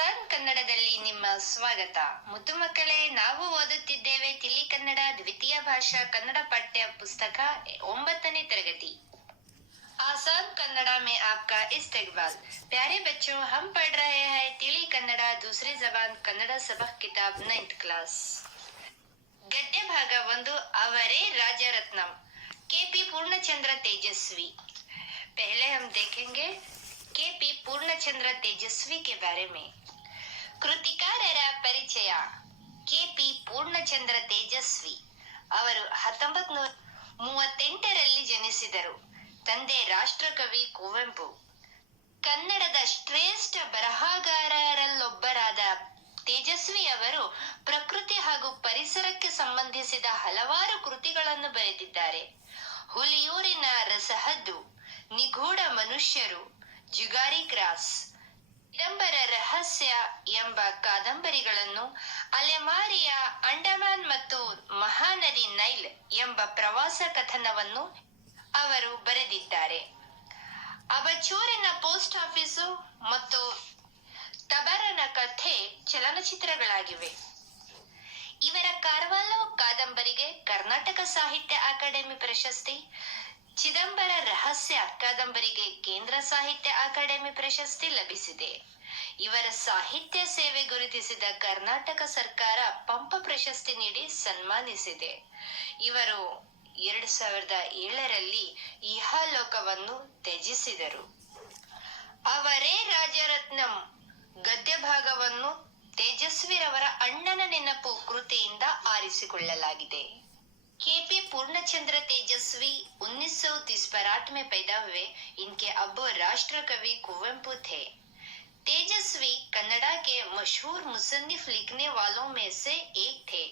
ಆಸಾನ್ ಕನ್ನಡದಲ್ಲಿ ನಿಮ್ಮ ಸ್ವಾಗತ. ಮುದ್ದು ಮಕ್ಕಳೇ, ನಾವು ಓದುತ್ತಿದ್ದೇವೆ ತಿಳಿ ಕನ್ನಡ ದ್ವಿತೀಯ ಭಾಷಾ ಕನ್ನಡ ಪಠ್ಯ ಪುಸ್ತಕ 9ನೇ ತರಗತಿ. आसान कन्नड़ा में आपका इस्तकबाल। प्यारे बच्चों, हम पढ़ रहे हैं तिली कन्नड़ा दूसरी जबान कन्नड़ा सबक किताब 9th क्लास. गद्य भाग 1 ಅವರೇ राजरत्नम केपी पूर्णचंद्र तेजस्वी. पहले हम देखेंगे केपी पूर्णचंद्र तेजस्वी के बारे में. ಕೃತಿಕಾರರ ಪರಿಚಯ. ಕೆಪಿ ಪೂರ್ಣಚಂದ್ರ ತೇಜಸ್ವಿ ಅವರು 1938ರಲ್ಲಿ ಜನಿಸಿದರು. ತಂದೆ ರಾಷ್ಟ್ರಕವಿ ಕುವೆಂಪು. ಕನ್ನಡದ ಶ್ರೇಷ್ಠ ಬರಹಗಾರರಲ್ಲೊಬ್ಬರಾದ ತೇಜಸ್ವಿ ಅವರು ಪ್ರಕೃತಿ ಹಾಗೂ ಪರಿಸರಕ್ಕೆ ಸಂಬಂಧಿಸಿದ ಹಲವಾರು ಕೃತಿಗಳನ್ನು ಬರೆದಿದ್ದಾರೆ. ಹುಲಿಯೂರಿನ ರಸಹದ್ದು, ನಿಗೂಢ ಮನುಷ್ಯರು, ಜುಗಾರಿ ಕ್ರಾಸ್, ಚಿದಂಬರ ರಹಸ್ಯ ಎಂಬ ಕಾದಂಬರಿಗಳನ್ನು, ಅಲೆಮಾರಿಯ ಅಂಡಮಾನ್ ಮತ್ತು ಮಹಾನದಿ ನೈಲ್ ಎಂಬ ಪ್ರವಾಸ ಕಥನವನ್ನು ಅವರು ಬರೆದಿದ್ದಾರೆ. ಅಬಚೂರಿನ ಪೋಸ್ಟ್ ಆಫೀಸು ಮತ್ತು ತಬರನ ಕಥೆ ಚಲನಚಿತ್ರಗಳಾಗಿವೆ. ಇವರ ಕಾರ್ವಾಲೋ ಕಾದಂಬರಿಗೆ ಕರ್ನಾಟಕ ಸಾಹಿತ್ಯ ಅಕಾಡೆಮಿ ಪ್ರಶಸ್ತಿ, ಚಿದಂಬರ ರಹಸ್ಯ ಕಾದಂಬರಿಗೆ ಕೇಂದ್ರ ಸಾಹಿತ್ಯ ಅಕಾಡೆಮಿ ಪ್ರಶಸ್ತಿ ಲಭಿಸಿದೆ. ಇವರ ಸಾಹಿತ್ಯ ಸೇವೆ ಗುರುತಿಸಿದ ಕರ್ನಾಟಕ ಸರ್ಕಾರ ಪಂಪ ಪ್ರಶಸ್ತಿ ನೀಡಿ ಸನ್ಮಾನಿಸಿದೆ. ಇವರು 2007ರಲ್ಲಿ ಇಹಲೋಕವನ್ನು ತ್ಯಜಿಸಿದರು. ಅವರೇ ರಾಜರತ್ನಂ ಗದ್ಯ ಭಾಗವನ್ನು ತೇಜಸ್ವಿರವರ ಅಣ್ಣನ ನೆನಪು ಕೃತಿಯಿಂದ ಆರಿಸಿಕೊಳ್ಳಲಾಗಿದೆ. केपी पूर्णचंद्र तेजस्वी 1938 में पैदा हुए. इनके अब्बू राष्ट्र कवि कुवेंपु थे. तेजस्वी कन्नड़ा के मशहूर मुसन्निफ लिखने वालों में से एक थे.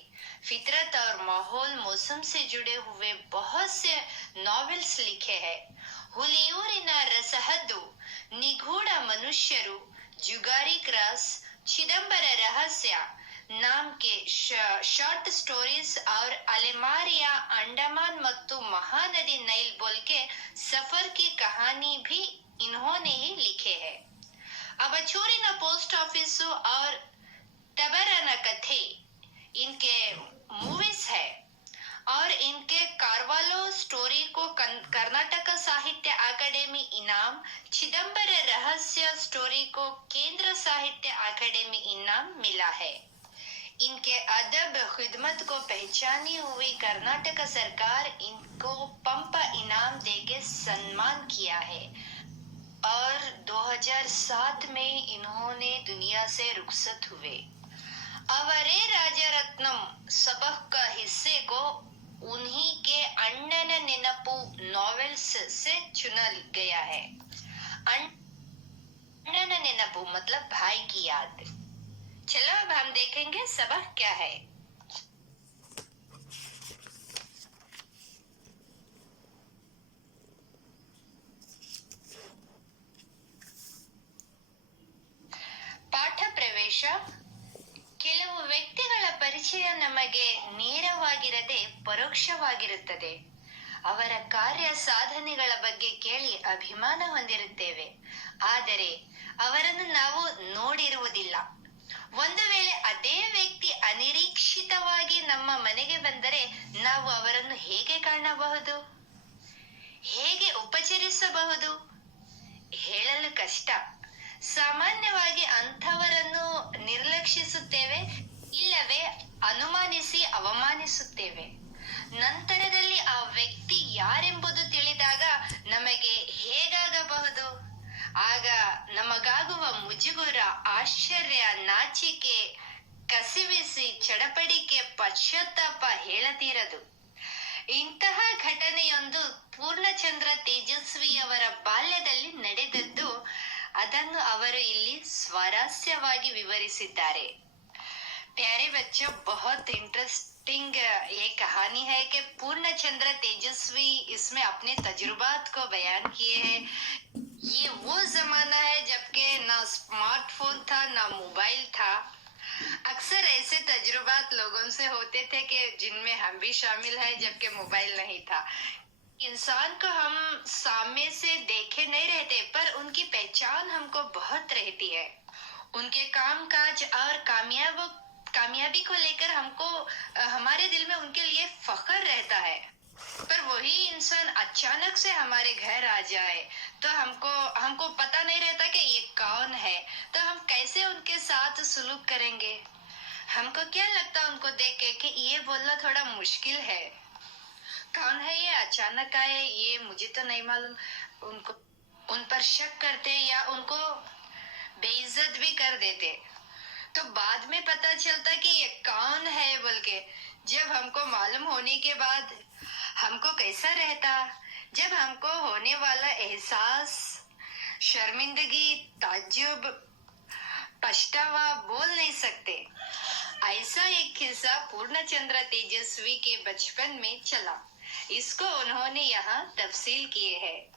फितरत और माहौल मौसम से जुड़े हुए बहुत से नॉवेल्स लिखे हैं. ಹುಲಿಯೂರಿನ ರಸಹದ್ದು, ನಿಗೂಢ ಮನುಷ್ಯರು, ಜುಗಾರಿ ಕ್ರಾಸ್, ಚಿದಂಬರ रहस्य नाम के शॉर्ट स्टोरीज और अलेमारिया अंडमान मत्तु महानदी नाइल बोल के सफर की कहानी भी इन्होंने ही लिखे हैं. अबचूरिन पोस्ट ऑफिस और तबरन कथे इनके मूवीज है और इनके कारवालो स्टोरी को कर्नाटक साहित्य अकादमी इनाम, चिदंबर रहस्य स्टोरी को केंद्र साहित्य अकादमी इनाम मिला है. इनके अदब खिदमत को पहचानी हुई कर्नाटक सरकार इनको पंप इनाम देके सम्मान किया है और 2007 में इन्होंने दुनिया से रुखसत हुए. अवरे राजरत्नम सबक का हिस्से को उन्हीं के अण्णन नेनपु नॉवेल्स से चुना गया है. अण्णन नेनपु मतलब भाई की याद. चलो अब हम देखेंगे सबक क्या है. ಪಾಠ ಪ್ರವೇಶ. ಕೆಲವು ವ್ಯಕ್ತಿಗಳ ಪರಿಚಯ ನಮಗೆ ನೇರವಾಗಿರದೆ ಪರೋಕ್ಷವಾಗಿರುತ್ತದೆ. ಅವರ ಕಾರ್ಯ ಸಾಧನೆಗಳ ಬಗ್ಗೆ ಕೇಳಿ ಅಭಿಮಾನ ಹೊಂದಿರುತ್ತೇವೆ, ಆದರೆ ಅವರನ್ನು ನಾವು ನೋಡಿರುವುದಿಲ್ಲ. ಒಂದು ವೇಳೆ ಅದೇ ವ್ಯಕ್ತಿ ಅನಿರೀಕ್ಷಿತವಾಗಿ ನಮ್ಮ ಮನೆಗೆ ಬಂದರೆ ನಾವು ಅವರನ್ನು ಹೇಗೆ ಕಾಣಬಹುದು, ಹೇಗೆ ಉಪಚರಿಸಬಹುದು ಹೇಳಲು ಕಷ್ಟ. ಸಾಮಾನ್ಯವಾಗಿ ಅಂಥವರನ್ನು ನಿರ್ಲಕ್ಷಿಸುತ್ತೇವೆ, ಇಲ್ಲವೇ ಅನುಮಾನಿಸಿ ಅವಮಾನಿಸುತ್ತೇವೆ. ನಂತರದಲ್ಲಿ ಆ ವ್ಯಕ್ತಿ ಯಾರೆಂಬುದು ತಿಳಿದಾಗ ನಮಗೆ ಹೇಗಾಗಬಹುದು? ಆಗ ನಮಗಾಗುವ ಮುಜುಗುರ, ಆಶ್ಚರ್ಯ, ನಾಚಿಕೆ, ಕಸಿವಿಸಿ, ಚಡಪಡಿಕೆ, ಪಶ್ಚಾತ್ತಾಪ ಹೇಳತೀರದು. ಇಂತಹ ಘಟನೆಯೊಂದು ಪೂರ್ಣಚಂದ್ರ ತೇಜಸ್ವಿಯವರ ಬಾಲ್ಯದಲ್ಲಿ ನಡೆದದ್ದು. ಅದನ್ನು ಅವರು ಇಲ್ಲಿ ಸ್ವಾರಸ್ಯವಾಗಿ ವಿವರಿಸಿದ್ದಾರೆ. प्यारे बच्चों, बहुत इंटरेस्टिंग ये कहानी है कि पूर्णचंद्र तेजस्वी इसमें अपने तजुर्बात को बयान किए हैं. ये वो जमाना है जबकि ना स्मार्टफोन था ना मोबाइल था. अक्सर ऐसे तजुर्बात लोगों से होते थे कि जिनमें हम भी शामिल हैं, जबकि मोबाइल नहीं था. इंसान को हम सामने से देखे नहीं रहते, पर उनकी पहचान हमको बहुत रहती है. उनके काम काज और कामयाबी को लेकर हमको हमारे दिल में उनके लिए फख्र रहता है। पर वही इंसान अचानक से हमारे घर आ जाए तो हमको हमको पता नहीं रहता कि ये कौन है, तो हम कैसे उनके साथ सुलूक करेंगे। हमको क्या लगता है उनको देख के कि ये बोलना थोड़ा मुश्किल है। कौन है ये, अचानक आए, ये मुझे तो नहीं मालूम। उनको उन पर शक करते या उनको बेइज्जत भी कर देते। तो बाद में पता चलता कि ये कौन है बोल के। जब हमको मालूम होने के बाद हमको कैसा रहता, जब हमको होने वाला एहसास, शर्मिंदगी, ताज्जुब, पछतावा बोल नहीं सकते। ऐसा एक किस्सा पूर्णचंद्र तेजस्वी के बचपन में चला। इसको उन्होंने यहाँ तफसील किए हैं।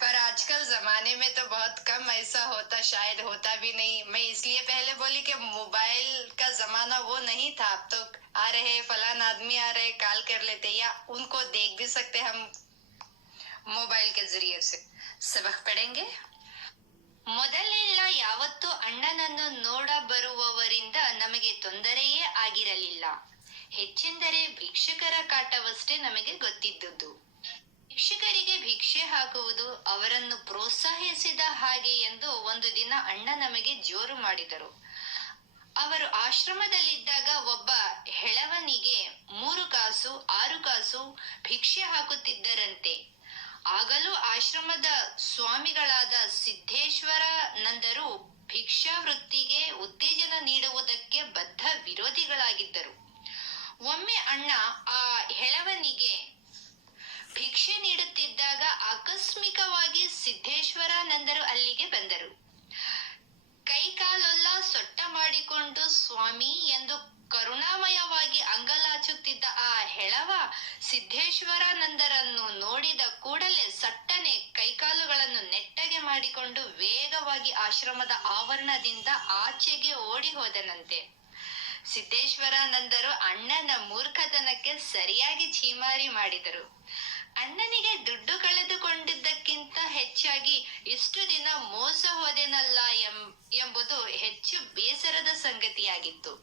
पर आजकल जमाने में तो बहुत कम ऐसा होता, शायद होता भी नहीं। मैं इसलिए पहले बोली कि मोबाइल का जमाना वो नहीं था। अब तो आ रहे, फलान आदमी आ रहे, कॉल कर लेते, या उनको देख भी सकते हम मोबाइल के जरिए से। सबक पढ़ेंगे। ಮೊದಲೆಲ್ಲ ಯಾವತ್ತೂ ಅಣ್ಣನನ್ನು ನೋಡ ಬರುವವರಿಂದ ನಮಗೆ ತೊಂದರೆಯೇ ಆಗಿರಲಿಲ್ಲ. ಹೆಚ್ಚೆಂದರೆ ಭಿಕ್ಷುಕರ ಕಾಟವಷ್ಟೇ ನಮಗೆ ಗೊತ್ತಿದ್ದುದು. ಭಿಕ್ಷುಕರಿಗೆ ಭಿಕ್ಷೆ ಹಾಕುವುದು ಅವರನ್ನು ಪ್ರೋತ್ಸಾಹಿಸಿದ ಹಾಗೆ ಎಂದು ಒಂದು ದಿನ ಅಣ್ಣ ನಮಗೆ ಜೋರು ಮಾಡಿದರು. ಅವರು ಆಶ್ರಮದಲ್ಲಿದ್ದಾಗ ಒಬ್ಬ ಹೆಳವನಿಗೆ 3 ಕಾಸು 6 ಕಾಸು ಭಿಕ್ಷೆ ಹಾಕುತ್ತಿದ್ದರಂತೆ. ಆಗಲೂ ಆಶ್ರಮದ ಸ್ವಾಮಿಗಳಾದ ಸಿದ್ದೇಶ್ವರಾನಂದರು ಭಿಕ್ಷಾವೃತ್ತಿಗೆ ಉತ್ತೇಜನ ನೀಡುವುದಕ್ಕೆ ಬದ್ಧ ವಿರೋಧಿಗಳಾಗಿದ್ದರು. ಒಮ್ಮೆ ಅಣ್ಣ ಆ ಹೆಳವನಿಗೆ ಭಿಕ್ಷೆ ನೀಡುತ್ತಿದ್ದಾಗ ಆಕಸ್ಮಿಕವಾಗಿ ಸಿದ್ದೇಶ್ವರಾನಂದರು ಅಲ್ಲಿಗೆ ಬಂದರು. ಕೈಕಾಲೆಲ್ಲ ಸೊಟ್ಟ ಮಾಡಿಕೊಂಡು ಸ್ವಾಮಿ ಎಂದು ಕರುಣಾಮಯವಾಗಿ ಅಂಗಲಾಚುತ್ತಿದ್ದ ಆ ಹೆಳವ ಸಿದ್ದೇಶ್ವರಾನಂದರನ್ನು ನೋಡಿದ ಕೂಡಲೇ ಸಟ್ಟನೆ ಕೈಕಾಲುಗಳನ್ನು ನೆಟ್ಟಗೆ ಮಾಡಿಕೊಂಡು ವೇಗವಾಗಿ ಆಶ್ರಮದ ಆವರಣದಿಂದ ಆಚೆಗೆ ಓಡಿ ಹೋದನಂತೆ. ಸಿದ್ದೇಶ್ವರಾನಂದರು ಅಣ್ಣನ ಮೂರ್ಖತನಕ್ಕೆ ಸರಿಯಾಗಿ ಛೀಮಾರಿ ಮಾಡಿದರು. ಅಣ್ಣನಿಗೆ ದುಡ್ಡು ಕಳೆದುಕೊಂಡಿದ್ದಕ್ಕಿಂತ ಹೆಚ್ಚಾಗಿ ಇಷ್ಟು ದಿನ ಮೋಸ ಹೋದೆನಲ್ಲ ಎಂಬುದು ಹೆಚ್ಚು ಬೇಸರದ ಸಂಗತಿಯಾಗಿತ್ತು.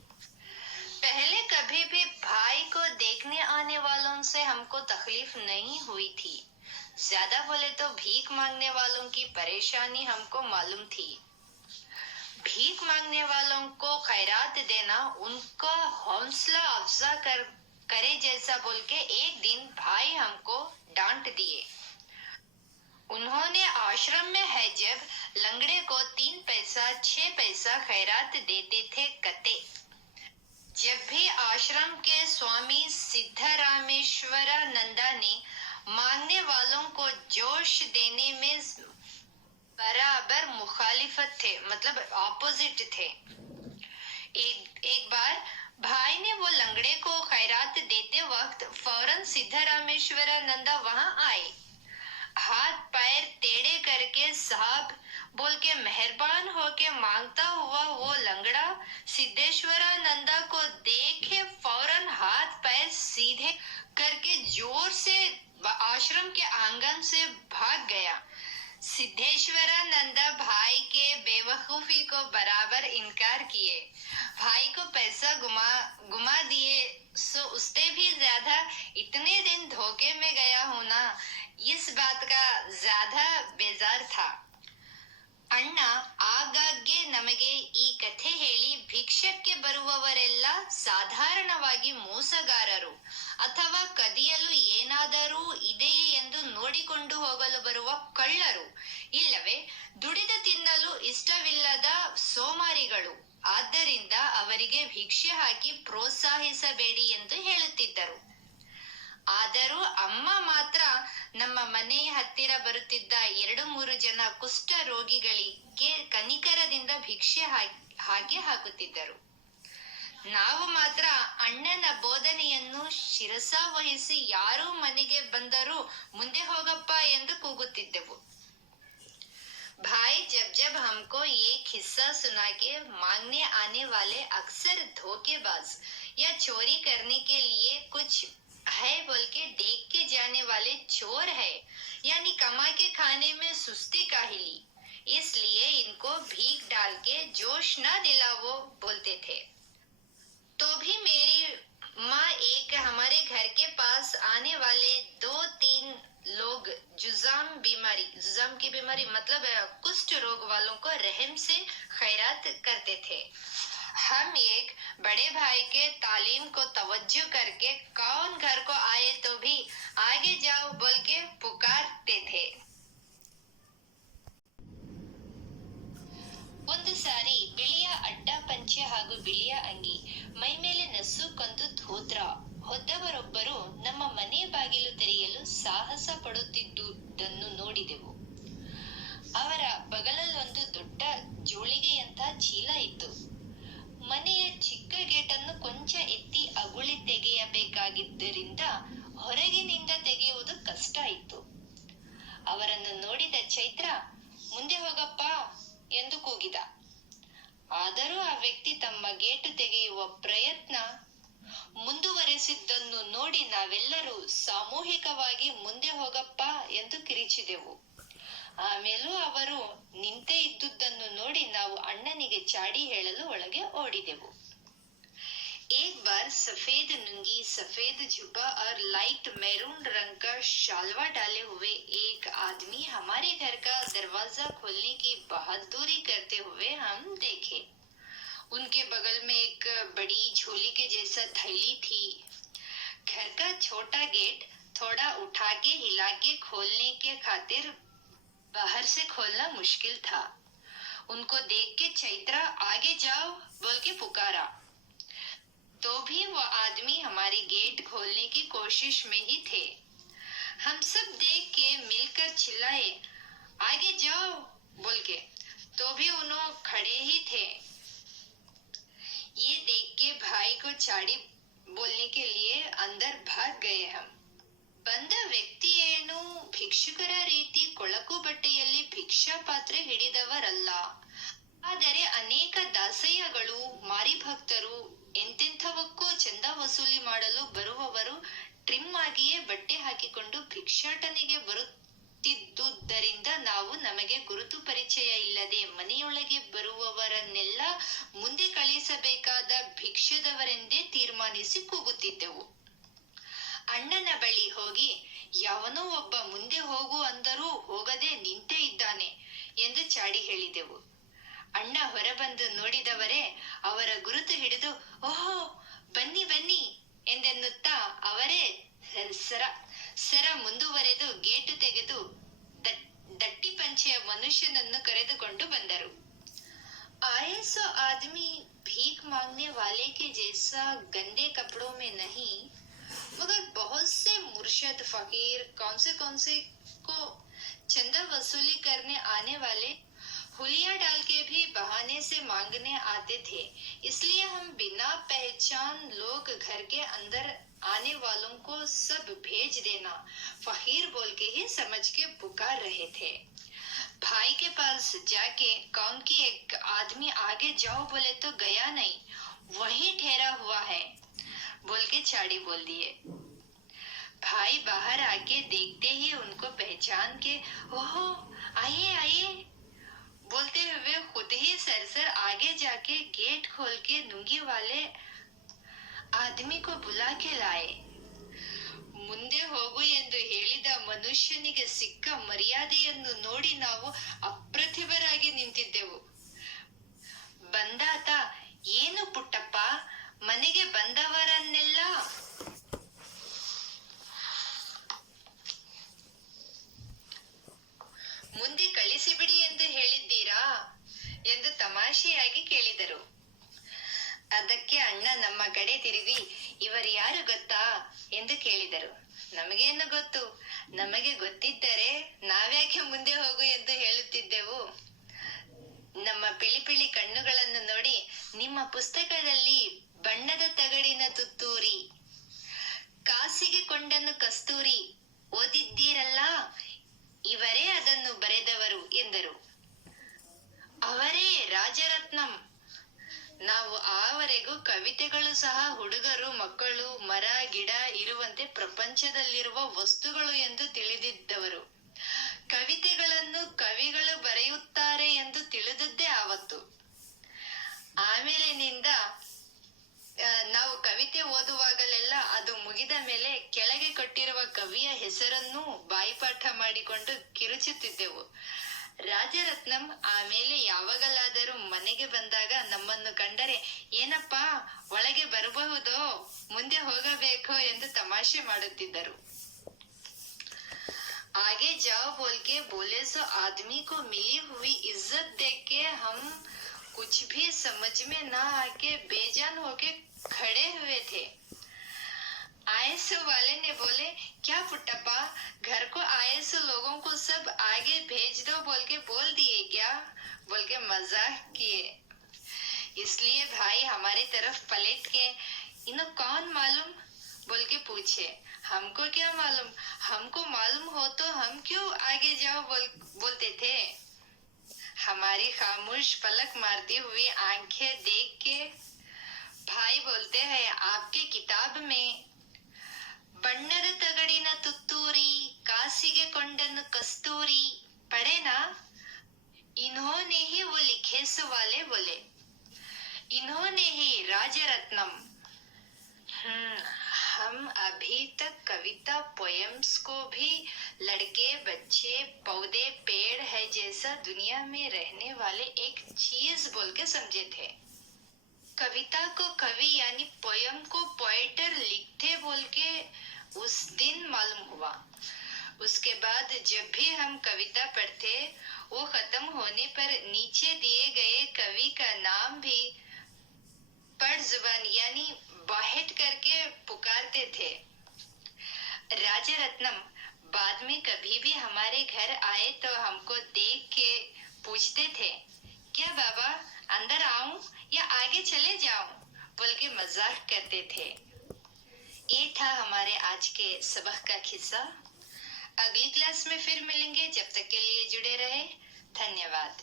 पहले कभी भी भाई को देखने आने वालों से हमको तकलीफ नहीं हुई थी. ज्यादा बोले तो भीख मांगने वालों की परेशानी हमको मालूम थी. भीख मांगने वालों को खैरात देना उनका हौसला अफजा करे जैसा बोल के एक दिन भाई हमको डांट दिए. उन्होंने आश्रम में है जब लंगड़े को 3 पैसा 6 पैसा खैरात देते थे कते. जब भी आश्रम के स्वामी सिद्धरामेश्वरानंदा ने मांगने वालों को जोश देने में बराबर मुखालिफत थे, मतलब ऑपोजिट थे. एक बार भाई ने वो लंगड़े को खैरात देते वक्त फौरन सिद्धरामेश्वरानंदा वहां आए. हाथ पैर टेढ़े करके साहब बोल के मेहरबान होके मांगता हुआ वो लंगड़ा सिद्धेश्वरानंदा को देखे फौरन हाथ पैर सीधे करके जोर से आश्रम के आंगन से भाग गया. सिद्धेश्वरानंदा भाई के बेवकूफी को बराबर इनकार किए. भाई को पैसा गुमा दिए सो उससे भी ज्यादा इतने दिन धोखे में गया हूं ना, इस बात का ज्यादा बेजार था. ಅಣ್ಣ ಆಗಾಗ್ಗೆ ನಮಗೆ ಈ ಕಥೆ ಹೇಳಿ ಭಿಕ್ಷಕ್ಕೆ ಬರುವವರೆಲ್ಲ ಸಾಧಾರಣವಾಗಿ ಮೋಸಗಾರರು ಅಥವಾ ಕದಿಯಲು ಏನಾದರೂ ಇದೆಯೇ ಎಂದು ನೋಡಿಕೊಂಡು ಹೋಗಲು ಬರುವ ಕಳ್ಳರು, ಇಲ್ಲವೇ ದುಡಿದು ತಿನ್ನಲು ಇಷ್ಟವಿಲ್ಲದ ಸೋಮಾರಿಗಳು. ಆದ್ದರಿಂದ ಅವರಿಗೆ ಭಿಕ್ಷೆ ಹಾಕಿ ಪ್ರೋತ್ಸಾಹಿಸಬೇಡಿ ಎಂದು ಹೇಳುತ್ತಿದ್ದರು. ಆದರೂ ಅಮ್ಮ ಮಾತ್ರ ನಮ್ಮ ಮನೆಯ ಹತ್ತಿರ ಬರುತ್ತಿದ್ದ 2-3 ಜನ ಕುಷ್ಠ ರೋಗಿಗಳಿಗೆ ಕನಿಕರದಿಂದ ಭಿಕ್ಷೆ ಹಾಗೆ ಹಾಕುತ್ತಿದ್ದರು. ನಾವು ಮಾತ್ರ ಅಣ್ಣನ ಬೋಧನೆಯನ್ನು ಶಿರಸಾವಹಿಸಿ ಯಾರೂ ಮನೆಗೆ ಬಂದರೂ ಮುಂದೆ ಹೋಗಪ್ಪ ಎಂದು ಕೂಗುತ್ತಿದ್ದೆವು. भाई जब हमको ये किस्सा सुना के मांगने आने वाले अक्सर धोखेबाज या चोरी करने के लिए कुछ है बोल के देख के जाने वाले चोर है, यानी कमा के खाने में सुस्ती काहिली, इसलिए इनको भीख डाल के जोश न दिलाओ बोलते थे। तो भी मेरी माँ एक हमारे घर के पास आने वाले 2-3 लोग जुजाम की बीमारी मतलब कुष्ठ रोग वालों को रहम से खैरात करते थे। हम एक बड़े भाई के तालीम को तवज्जो करके कौन घर को आए तो भी आगे जाओ बोल के पुकारते थे। ಒಂದು ಸಾರಿ ಬಿಳಿಯ ಅಡ್ಡ ಪಂಚೆ ಹಾಗೂ ಬಿಳಿಯ ಅಂಗಿ, ಮೈಮೇಲೆ ನಸುಕೊಂದು ಧೋತ್ರ ಹೊದ್ದವರೊಬ್ಬರು ನಮ್ಮ ಮನೆ ಬಾಗಿಲು ತೆರೆಯಲು ಸಾಹಸ ಪಡುತ್ತಿದ್ದುದನ್ನು ನೋಡಿದೆವು. ಅವರ ಬಗಲಲ್ಲೊಂದು ದೊಡ್ಡ ಜೋಳಿಗೆಯಂಥ ಚೀಲ ಇತ್ತು. ಮನೆಯ ಚಿಕ್ಕ ಗೇಟನ್ನು ಕೊಂಚ ಎತ್ತಿ ಅಗುಳಿ ತೆಗೆಯಬೇಕಾಗಿದ್ದರಿಂದ ಹೊರಗಿನಿಂದ ತೆಗೆಯುವುದು ಕಷ್ಟ ಇತ್ತು. ಅವರನ್ನು ನೋಡಿದ ಚೈತ್ರ, ಮುಂದೆ ಹೋಗಪ್ಪ ಎಂದು ಕೂಗಿದ. ಆದರೂ ಆ ವ್ಯಕ್ತಿ ತಮ್ಮ ಗೇಟು ತೆಗೆಯುವ ಪ್ರಯತ್ನ ಮುಂದುವರೆಸಿದ್ದನ್ನು ನೋಡಿ ನಾವೆಲ್ಲರೂ ಸಾಮೂಹಿಕವಾಗಿ ಮುಂದೆ ಹೋಗಪ್ಪ ಎಂದು ಕಿರಿಚಿದೆವು. ಆಮೇಲೂ ಅವರು ನಿಂತೇ ಇದ್ದುದನ್ನು ನೋಡಿ ನಾವು ಅಣ್ಣನಿಗೆ ಚಾಡಿ ಹೇಳಲು ಒಳಗೆ ಓಡಿದೆವು. एक बार सफेद लुंगी, सफेद जुब्बा और लाइट मैरून रंग का शालवा डाले हुए एक आदमी हमारे घर का दरवाजा खोलने की बहादुरी करते हुए हम देखे. उनके बगल में एक बड़ी झोली के जैसा थैली थी. घर का छोटा गेट थोड़ा उठा के हिला के खोलने के खातिर बाहर से खोलना मुश्किल था. उनको देख के चैत्रा आगे जाओ बोल के पुकारा. तो भी वो आदमी हमारी गेट खोलने की कोशिश में ही थे. हम सब देख के मिलकर चिल्लाए, आगे जाओ बोल के. तो भी उन्होंने खड़े ही थे. ये देख के भाई को चाड़ी बोलने के लिए अंदर भाग गए हम. ಬಂದ ವ್ಯಕ್ತಿ ಏನು ಭಿಕ್ಷುಕರ ರೀತಿ ಕೊಳಕು ಬಟ್ಟೆಯಲ್ಲಿ ಭಿಕ್ಷಾ ಪಾತ್ರೆ ಹಿಡಿದವರಲ್ಲ. ಆದರೆ ಅನೇಕ ದಾಸಯ್ಯಗಳು, ಮಾರಿಭಕ್ತರು, ಎಂತೆಂಥವಕ್ಕೂ ಚಂದ ವಸೂಲಿ ಮಾಡಲು ಬರುವವರು ಟ್ರಿಮ್ ಆಗಿಯೇ ಬಟ್ಟೆ ಹಾಕಿಕೊಂಡು ಭಿಕ್ಷಾಟನೆಗೆ ಬರುತ್ತಿದ್ದುದರಿಂದ ನಾವು ನಮಗೆ ಗುರುತು ಪರಿಚಯ ಇಲ್ಲದೆ ಮನೆಯೊಳಗೆ ಬರುವವರನ್ನೆಲ್ಲ ಮುಂದೆ ಕಳಿಸಬೇಕಾದ ಭಿಕ್ಷದವರೆಂದೇ ತೀರ್ಮಾನಿಸಿ ಕೂಗುತ್ತಿದ್ದೆವು. ಅಣ್ಣನ ಬಳಿ ಹೋಗಿ, ಯಾವನೋ ಒಬ್ಬ ಮುಂದೆ ಹೋಗು ಅಂದರೂ ಹೋಗದೆ ನಿಂತೇ ಇದ್ದಾನೆ ಎಂದು ಚಾಡಿ ಹೇಳಿದೆವು. ಅಣ್ಣ ಹೊರಬಂದು ನೋಡಿದವರೇ ಅವರ ಗುರುತು ಹಿಡಿದು, ಓಹೋ ಬನ್ನಿ ಬನ್ನಿ ಎಂದೆನ್ನುತ್ತಾ ಅವರೇ ಸರ ಮುಂದುವರೆದು ಗೇಟು ತೆಗೆದು ದಟ್ಟಿ ಪಂಚೆಯ ಮನುಷ್ಯನನ್ನು ಕರೆದುಕೊಂಡು ಬಂದರು. आए सो आदमी भीख मांगने वाले के जैसा गंदे कपड़ों में नहीं, मगर बहुत से मुर्शद फकीर कौन से को चंदा वसूली करने आने वाले हुलिया डाल के भी बहाने से मांगने आते थे. इसलिए हम बिना पहचान लोग घर के अंदर आने वालों को सब भेज देना फकीर बोल के ही समझ के पुकार रहे थे. भाई के पास जाके कौन की एक आदमी आगे जाओ बोले तो गया नहीं, वहीं ठहरा हुआ है बोल के चाड़ी बोल दिए. भाई बाहर आके देखते ही उनको पहचान के, ओहो आइए आइए बोलते हुए खुद ही सरसर आगे जाके गेट खोल के लुंगी वाले आदमी को बुला के लाए. ಮುಂದೆ ಹೋಗು ಎಂದು ಹೇಳಿದ ಮನುಷ್ಯನಿಗೆ ಸಿಕ್ಕ ಮರ್ಯಾದೆಯನ್ನು ನೋಡಿ ನಾವು ಅಪ್ರತಿಭರಾಗಿ ನಿಂತಿದ್ದೆವು. ಬಂದಾತ, ಏನು ಪುಟ್ಟಪ್ಪ, ಮನೆಗೆ ಬಂದವರನ್ನೆಲ್ಲ ಮುಂದೆ ಕಳಿಸಿಬಿಡಿ ಎಂದು ಹೇಳಿದ್ದೀರಾ ಎಂದು ತಮಾಷೆಯಾಗಿ ಕೇಳಿದರು. ಅದಕ್ಕೆ ಅಣ್ಣ ನಮ್ಮ ಕಡೆ ತಿರುಗಿ, ಇವರು ಯಾರು ಗೊತ್ತಾ ಎಂದು ಕೇಳಿದರು. ನಮಗೇನು ಗೊತ್ತು, ನಮಗೆ ಗೊತ್ತಿದ್ದರೆ ನಾವ್ಯಾಕೆ ಮುಂದೆ ಹೋಗು ಎಂದು ಹೇಳುತ್ತಿದ್ದೆವು. ನಮ್ಮ ಪಿಳಿ ಕಣ್ಣುಗಳನ್ನು ನೋಡಿ, ನಿಮ್ಮ ಪುಸ್ತಕದಲ್ಲಿ ಬಣ್ಣದ ತಗಡಿನ ತುತ್ತೂರಿ, ಕಾಸಿಗೆ ಕೊಂಡನು ಕಸ್ತೂರಿ ಓದಿದ್ದೀರಲ್ಲ, ಇವರೇ ಅದನ್ನು ಬರೆದವರು ಎಂದರು. ಅವರೇ ರಾಜರತ್ನಂ. ನಾವು ಆವರೆಗೂ ಕವಿತೆಗಳು ಸಹ ಹುಡುಗರು, ಮಕ್ಕಳು, ಮರ, ಗಿಡ ಇರುವಂತೆ ಪ್ರಪಂಚದಲ್ಲಿರುವ ವಸ್ತುಗಳು ಎಂದು ತಿಳಿದಿದ್ದವರು. ಕವಿತೆಗಳನ್ನು ಕವಿಗಳು ಬರೆಯುತ್ತಾರೆ ಎಂದು ತಿಳಿದದ್ದೇ ಆವತ್ತು. ಆಮೇಲಿನಿಂದ ನಾವು ಕವಿತೆ ಓದುವಾಗಲೆಲ್ಲ ಅದು ಮುಗಿದ ಮೇಲೆ ಕೆಳಗೆ ಕೊಟ್ಟಿರುವ ಕವಿಯ ಹೆಸರನ್ನು ಬಾಯಿಪಾಠ ಮಾಡಿಕೊಂಡು ಕಿರುಚುತ್ತಿದ್ದೆವು. ರಾಜರತ್ನಂ ಆಮೇಲೆ ಯಾವಾಗಲಾದರೂ ಮನೆಗೆ ಬಂದಾಗ ನಮ್ಮನ್ನು ಕಂಡರೆ, ಏನಪ್ಪಾ ಒಳಗೆ ಬರಬಹುದೋ, ಮುಂದೆ ಹೋಗಬೇಕೋ ಎಂದು ತಮಾಷೆ ಮಾಡುತ್ತಿದ್ದರು. आगे जाओ बोल के बोले सो आदमी को मिली हुई इज्जत देख के हम कुछ भी समझ में ना आके बेजान होके खड़े हुए थे. आए सो वाले ने बोले, क्या पुट्टप्पा, घर को आए सो लोगों को सब आगे भेज दो बोल के बोल दिए क्या, बोल के मजाक किए. इसलिए भाई हमारी तरफ पलट के, इन्हें कौन मालूम बोल के पूछे. हमको क्या मालूम, हमको मालूम हो तो हम क्यों आगे जाओ बोलते थे. हमारी खामोश पलक मारती हुई आंखें देख के भाई बोलते हैं, आपके किताब में बಣ್ಣದ ತಗಡಿನ ತುತ್ತೂರಿ ಕಾಸಿಗೆ ಕೊಂಡನು कस्तूरी पढ़े ना. इन्होंने ही वो लिखे सो वाले बोले, इन्होंने ही राजरत्नम. हम अभी तक कविता पोएम्स को भी लड़के बच्चे पौधे पेड़ है जैसा दुनिया में रहने वाले एक चीज बोल के समझे थे. कविता को कवि यानी पोयम को पोएटर लिखते बोल के उस दिन मालूम हुआ. उसके बाद जब भी हम कविता पढ़ते, वो खत्म होने पर नीचे दिए गए कवि का नाम भी पढ़ जुबान यानी बाहेट करके पुकारते थे. राजरत्नम बाद में कभी भी हमारे घर आए तो हमको देख के पूछते थे, क्या बाबा अंदर आऊं या आगे चले जाऊं बोल के मजाक करते थे. ये था हमारे आज के सबक का किस्सा. अगली क्लास में फिर मिलेंगे. जब तक के लिए जुड़े रहे. धन्यवाद.